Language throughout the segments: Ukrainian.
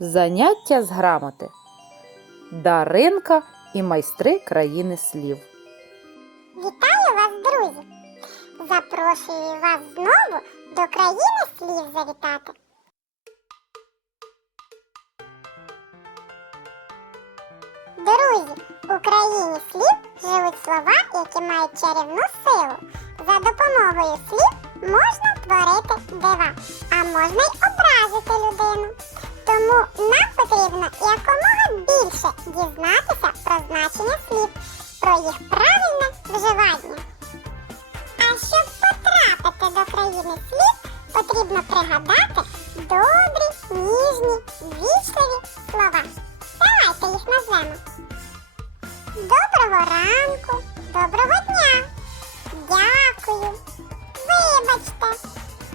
Заняття з грамоти. Даринка і майстри країни слів. Вітаю вас, друзі! Запрошую вас знову до країни слів завітати. Друзі, у країні слів живуть слова, які мають чарівну силу. За допомогою слів можна творити дива, а можна й образити людину. Тому нам потрібно якомога більше дізнатися про значення слів, про їх правильне вживання. А щоб потрапити до країни слів, потрібно пригадати добрі, ніжні, вічливі слова. Давайте їх назвемо. Доброго ранку, доброго дня. Дякую. Вибачте.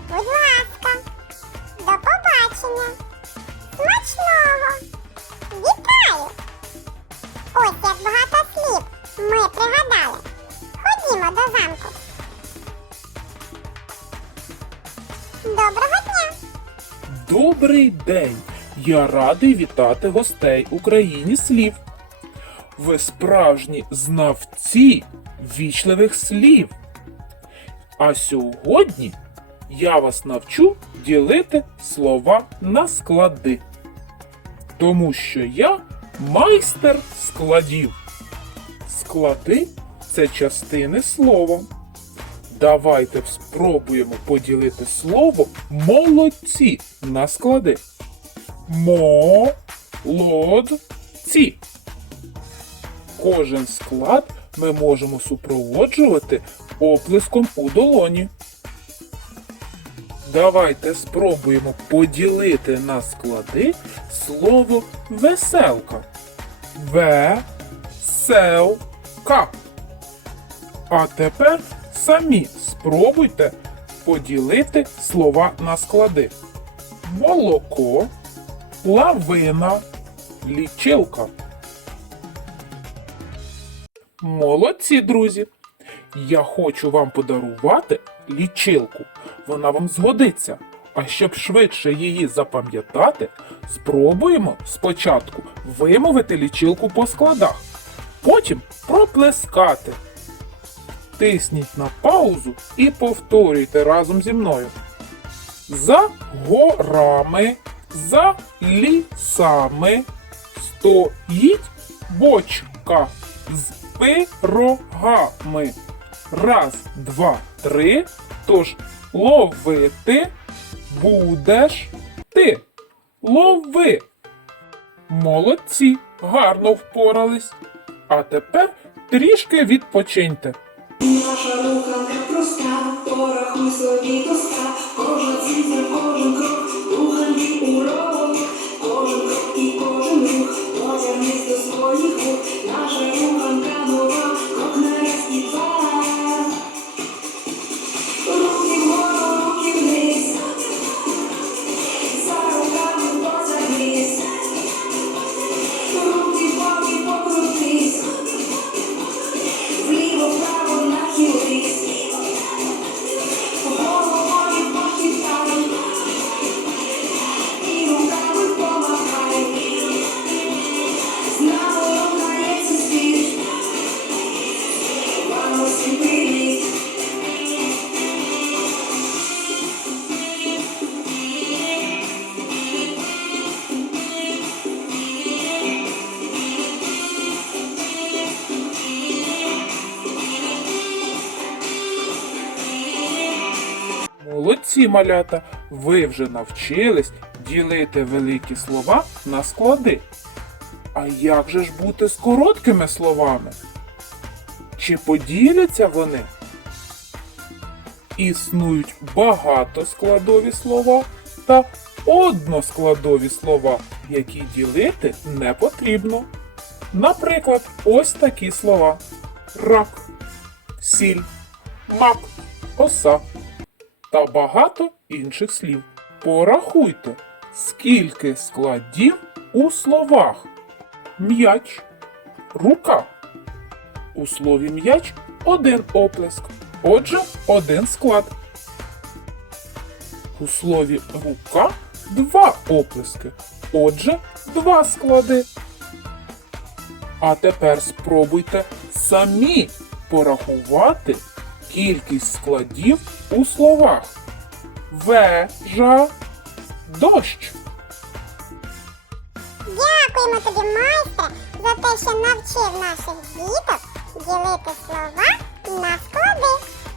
Будь ласка. До побачення. Доброго дня. Добрий день! Я радий вітати гостей у країні слів. Ви справжні знавці вічливих слів. А сьогодні я вас навчу ділити слова на склади. Тому що я майстер складів. Склади це частини слова. Давайте спробуємо поділити слово молодці на склади. Мо-лод-ці. Кожен склад ми можемо супроводжувати оплеском у долоні. Давайте спробуємо поділити на склади слово веселка. Веселка. А тепер самі спробуйте поділити слова на склади. Молоко, лавина, лічилка. Молодці, друзі! Я хочу вам подарувати лічилку. Вона вам згодиться. А щоб швидше її запам'ятати, спробуємо спочатку вимовити лічилку по складах, потім проплескати. Тисніть на паузу і повторюйте разом зі мною. За горами, за лісами стоїть бочка з пирогами. Раз, два, три. Тож ловити будеш ти. Лови. Молодці, гарно впорались. А тепер трішки відпочиньте. Наша руханка проста, порахуй собі доста, кожен цифр, кожен Молодці, малята, ви вже навчились ділити великі слова на склади. А як же ж бути з короткими словами? Чи поділяться вони? Існують багатоскладові слова та односкладові слова, які ділити не потрібно. Наприклад, ось такі слова: рак, сіль, мак, оса та багато інших слів. Порахуйте, скільки складів у словах. М'яч, рука. У слові м'яч один оплеск. Отже, один склад. У слові рука два оплески. Отже, два склади. А тепер спробуйте самі порахувати кількість складів у словах. Вежа, дощ. Дякуємо тобі, майстре, за те, що навчив наших діток ділити слова на склади,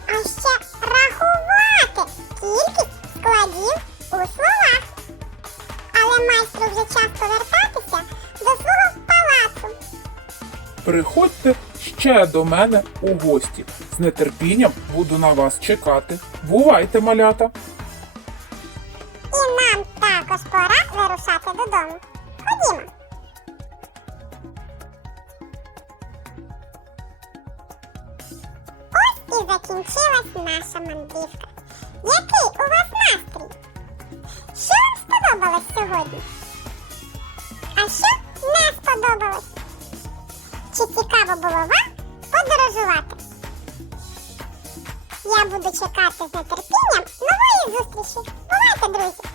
а ще рахувати кількість складів у словах. Але майстру вже час повертатися до свого палацу. Приходьте ще до мене у гості. З нетерпінням буду на вас чекати. Бувайте, малята! І нам також пора вирушати додому. Ходімо. Ось і закінчилась наша мандрівка. Який у вас настрій? Що вам сподобалось сьогодні? А що не сподобалось? Чи цікаво було вам подорожувати? Я буду чекати з нетерпінням нової зустрічі. Бувайте, друзі!